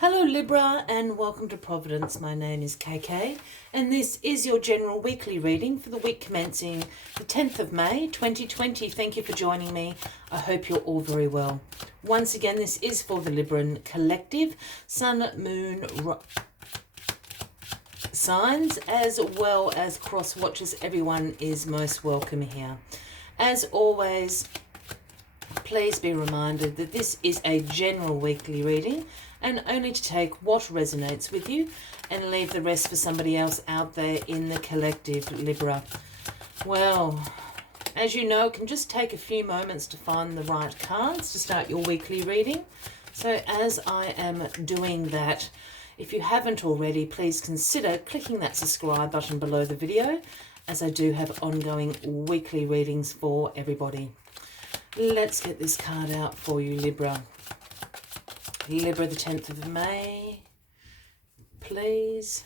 Hello Libra and welcome to Providence. My name is KK and this is your general weekly reading for the week commencing the 10th of May 2020. Thank you for joining me. I hope you're all very well. Once again, this is for the Libran collective, Sun, Moon, signs, as well as cross watchers. Everyone is most welcome here. As always, please be reminded that this is a general weekly reading and only to take what resonates with you and leave the rest for somebody else out there in the collective, Libra. Well, as you know, it can just take a few moments to find the right cards to start your weekly reading. So as I am doing that, if you haven't already, please consider clicking that subscribe button below the video, as I do have ongoing weekly readings for everybody. Let's get this card out for you, Libra. Libra, the 10th of May, please.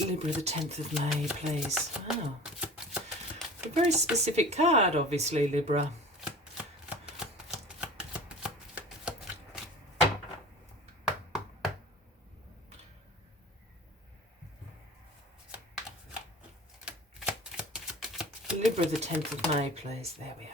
Libra, the 10th of May, please. Oh, a very specific card, obviously, Libra. Libra, the 10th of May, please. There we are.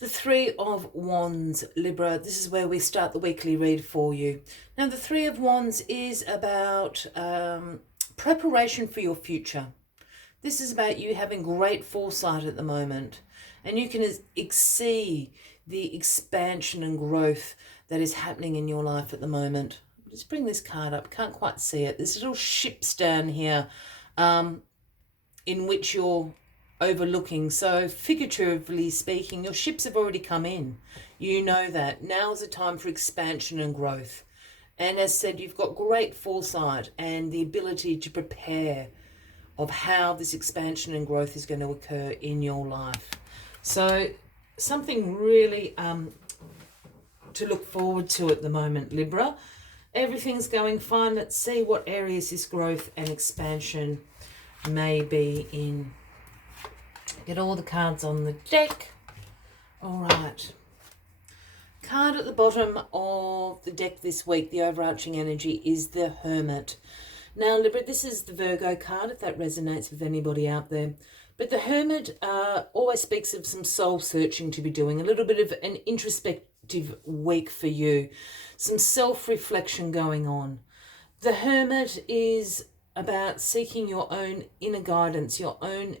The Three of Wands, Libra. This is where we start the weekly read for you. Now, the Three of Wands is about preparation for your future. This is about you having great foresight at the moment, and you can see the expansion and growth that is happening in your life at the moment. Let's bring this card up. Can't quite see it. There's little ships down here in which you're overlooking. So figuratively speaking, your ships have already come in. You know that. Now's the time for expansion and growth. And as said, you've got great foresight and the ability to prepare of how this expansion and growth is going to occur in your life. So something really to look forward to at the moment, Libra. Everything's going fine. Let's see what areas this growth and expansion may be in. Get all the cards on the deck. All right. Card at the bottom of the deck this week, the overarching energy, is the Hermit. Now, Libra, this is the Virgo card, if that resonates with anybody out there. But the Hermit always speaks of some soul searching to be doing, a little bit of an introspective week for you, some self-reflection going on. The Hermit is about seeking your own inner guidance, your own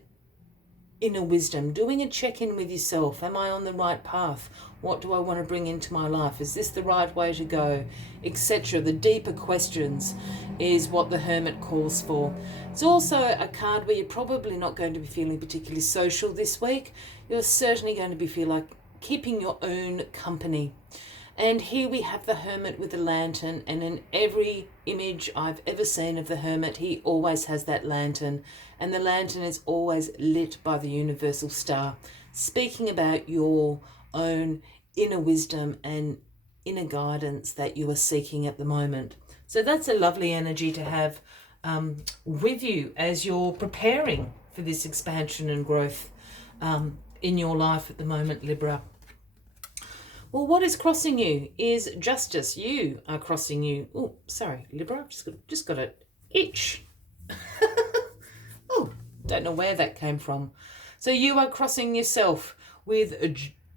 inner wisdom, doing a check-in with yourself. Am I on the right path? What do I want to bring into my life? Is this the right way to go? Etc. The deeper questions is what the Hermit calls for. It's also a card where you're probably not going to be feeling particularly social this week. You're certainly going to be feel like keeping your own company. And here we have the Hermit with the lantern, and in every image I've ever seen of the Hermit, he always has that lantern, and the lantern is always lit by the universal star, speaking about your own inner wisdom and inner guidance that you are seeking at the moment. So that's a lovely energy to have with you as you're preparing for this expansion and growth in your life at the moment, Libra. Well, what is crossing you is justice. You are crossing you. Oh, sorry, Libra. I've just got an itch. Oh, don't know where that came from. So you are crossing yourself with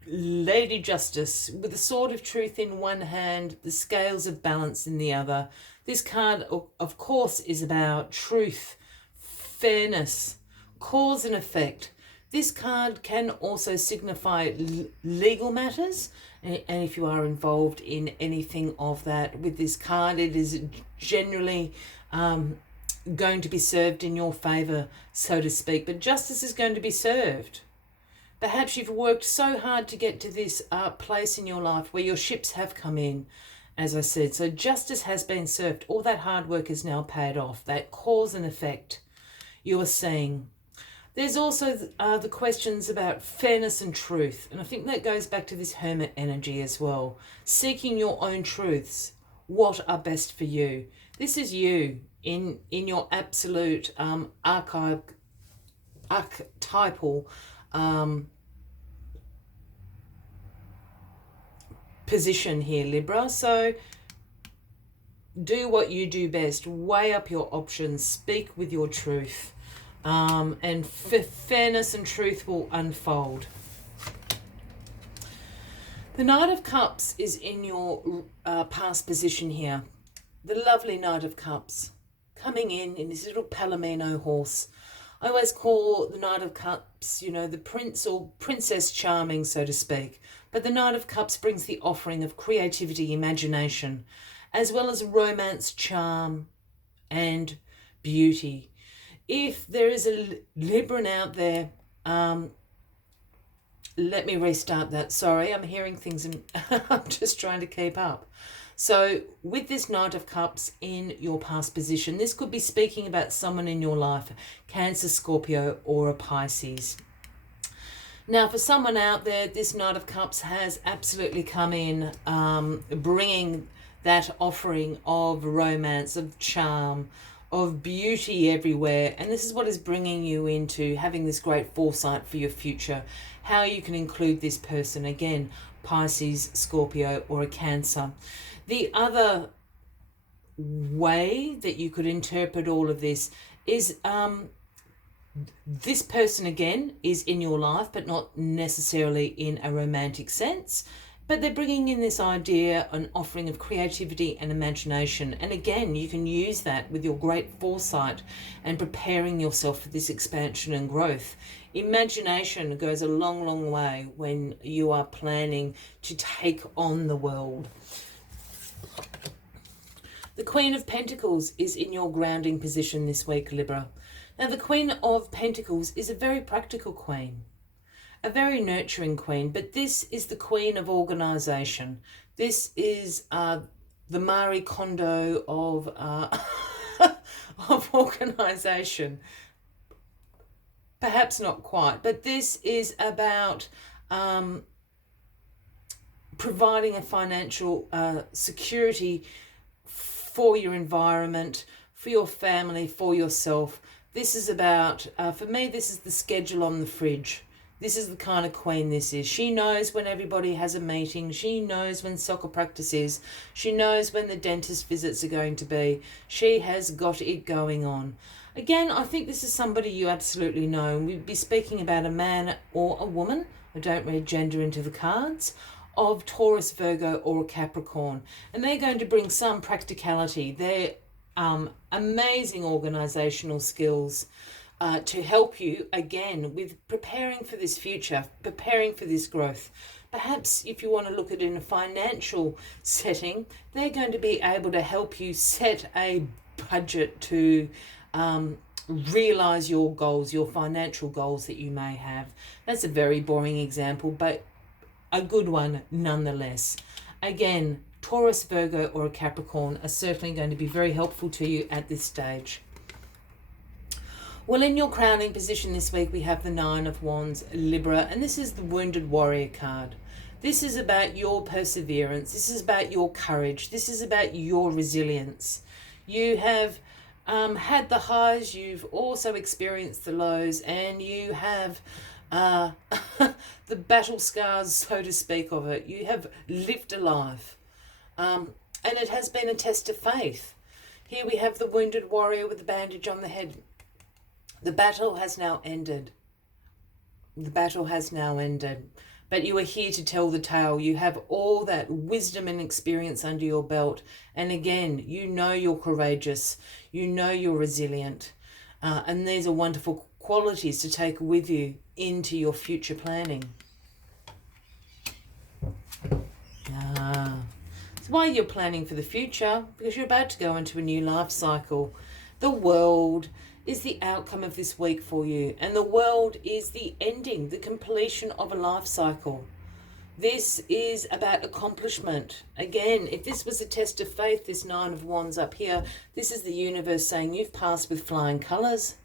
Lady Justice, with the sword of truth in one hand, the scales of balance in the other. This card, of course, is about truth, fairness, cause and effect. This card can also signify legal matters, and if you are involved in anything of that with this card, it is generally going to be served in your favour, so to speak. But justice is going to be served. Perhaps you've worked so hard to get to this place in your life where your ships have come in, as I said. So justice has been served. All that hard work is now paid off. That cause and effect you are seeing. There's also the questions about fairness and truth. And I think that goes back to this Hermit energy as well. Seeking your own truths. What are best for you? This is you in your absolute archetypal position here, Libra. So do what you do best. Weigh up your options. Speak with your truth. And fairness and truth will unfold. The Knight of Cups is in your past position here. The lovely Knight of Cups coming in his little Palomino horse. I always call the Knight of Cups, you know, the prince or princess charming, so to speak. But the Knight of Cups brings the offering of creativity, imagination, as well as romance, charm, and beauty. If there is a Libran out there, let me restart that. Sorry, I'm hearing things and I'm just trying to keep up. So with this Knight of Cups in your past position, this could be speaking about someone in your life, Cancer, Scorpio, or a Pisces. Now, for someone out there, this Knight of Cups has absolutely come in, bringing that offering of romance, of charm, of beauty everywhere. And this is what is bringing you into having this great foresight for your future, how you can include this person, again, Pisces, Scorpio, or a Cancer. The other way that you could interpret all of this is this person, again, is in your life, but not necessarily in a romantic sense. But they're bringing in this idea, an offering of creativity and imagination. And again, you can use that with your great foresight and preparing yourself for this expansion and growth. Imagination goes a long, long way when you are planning to take on the world. The Queen of Pentacles is in your grounding position this week, Libra. Now, the Queen of Pentacles is a very practical queen. A very nurturing queen, but this is the queen of organisation. This is the Marie Kondo of of organisation. Perhaps not quite, but this is about providing a financial security for your environment, for your family, for yourself. This is about, for me, this is the schedule on the fridge. This is the kind of queen this is. She knows when everybody has a meeting. She knows when soccer practice is. She knows when the dentist visits are going to be. She has got it going on. Again, I think this is somebody you absolutely know. We'd be speaking about a man or a woman. I don't read gender into the cards. Of Taurus, Virgo, or a Capricorn. And they're going to bring some practicality. They're amazing organisational skills. To help you, again, with preparing for this future, preparing for this growth. Perhaps if you want to look at it in a financial setting, they're going to be able to help you set a budget to realise your goals, your financial goals that you may have. That's a very boring example, but a good one nonetheless. Again, Taurus, Virgo, or a Capricorn are certainly going to be very helpful to you at this stage. Well, in your crowning position this week, we have the Nine of Wands, Libra, and this is the Wounded Warrior card. This is about your perseverance. This is about your courage. This is about your resilience. You have had the highs, you've also experienced the lows, and you have the battle scars, so to speak, of it. You have lived a life, and it has been a test of faith. Here we have the Wounded Warrior with the bandage on the head. The battle has now ended. The battle has now ended. But you are here to tell the tale. You have all that wisdom and experience under your belt. And again, you know you're courageous. You know you're resilient. And these are wonderful qualities to take with you into your future planning. It's why you're planning for the future, because you're about to go into a new life cycle. The world is the outcome of this week for you, and the world is the ending, the completion of a life cycle. This is about accomplishment. Again, if this was a test of faith, this Nine of Wands up here, this is the universe saying you've passed with flying colours.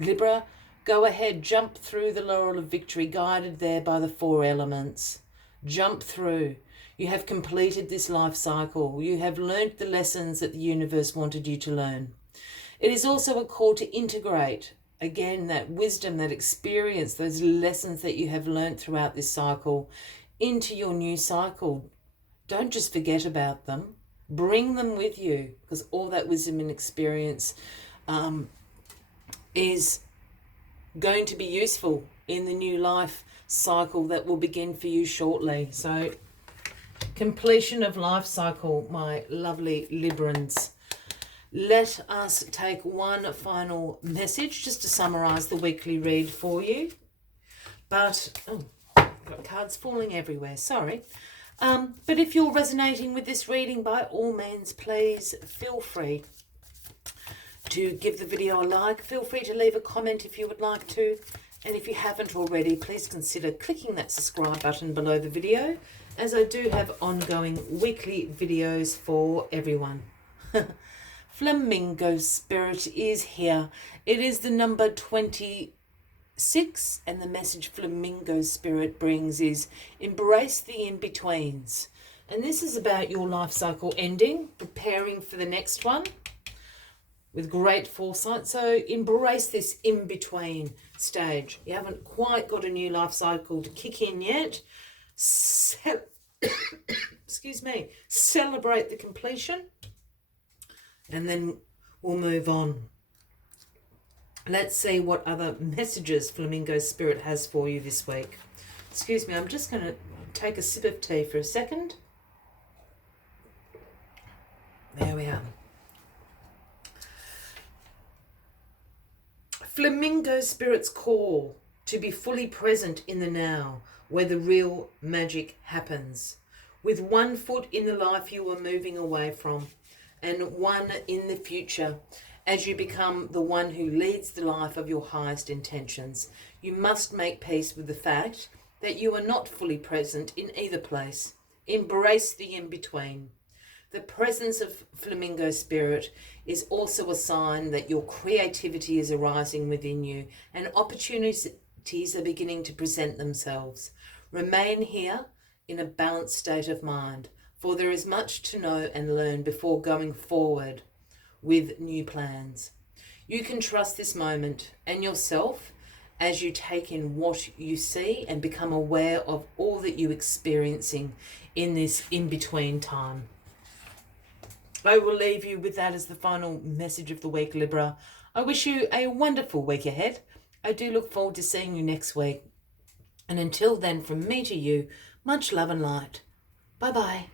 Libra, go ahead, jump through the laurel of victory, guided there by the four elements. Jump through. You have completed this life cycle. You have learnt the lessons that the universe wanted you to learn. It is also a call to integrate, again, that wisdom, that experience, those lessons that you have learnt throughout this cycle into your new cycle. Don't just forget about them. Bring them with you, because all that wisdom and experience is going to be useful in the new life cycle that will begin for you shortly. So, completion of life cycle, my lovely Librans. Let us take one final message just to summarize the weekly read for you. But, got cards falling everywhere, sorry. But if you're resonating with this reading, by all means, please feel free to give the video a like. Feel free to leave a comment if you would like to. And if you haven't already, please consider clicking that subscribe button below the video, as I do have ongoing weekly videos for everyone. Flamingo Spirit is here. It is the number 26, and the message Flamingo Spirit brings is embrace the in-betweens. And this is about your life cycle ending, preparing for the next one with great foresight. So embrace this in-between stage. You haven't quite got a new life cycle to kick in yet. Excuse me. Celebrate the completion, and then we'll move on. Let's see what other messages Flamingo Spirit has for you this week. Excuse me, I'm just going to take a sip of tea for a second. There we are. Flamingo Spirit's call to be fully present in the now, where the real magic happens. With one foot in the life you are moving away from, and one in the future, as you become the one who leads the life of your highest intentions. You must make peace with the fact that you are not fully present in either place. Embrace the in-between. The presence of Flamingo Spirit is also a sign that your creativity is arising within you and opportunities are beginning to present themselves. Remain here in a balanced state of mind, for there is much to know and learn before going forward with new plans. You can trust this moment and yourself as you take in what you see and become aware of all that you're experiencing in this in-between time. I will leave you with that as the final message of the week, Libra. I wish you a wonderful week ahead. I do look forward to seeing you next week. And until then, from me to you, much love and light. Bye-bye.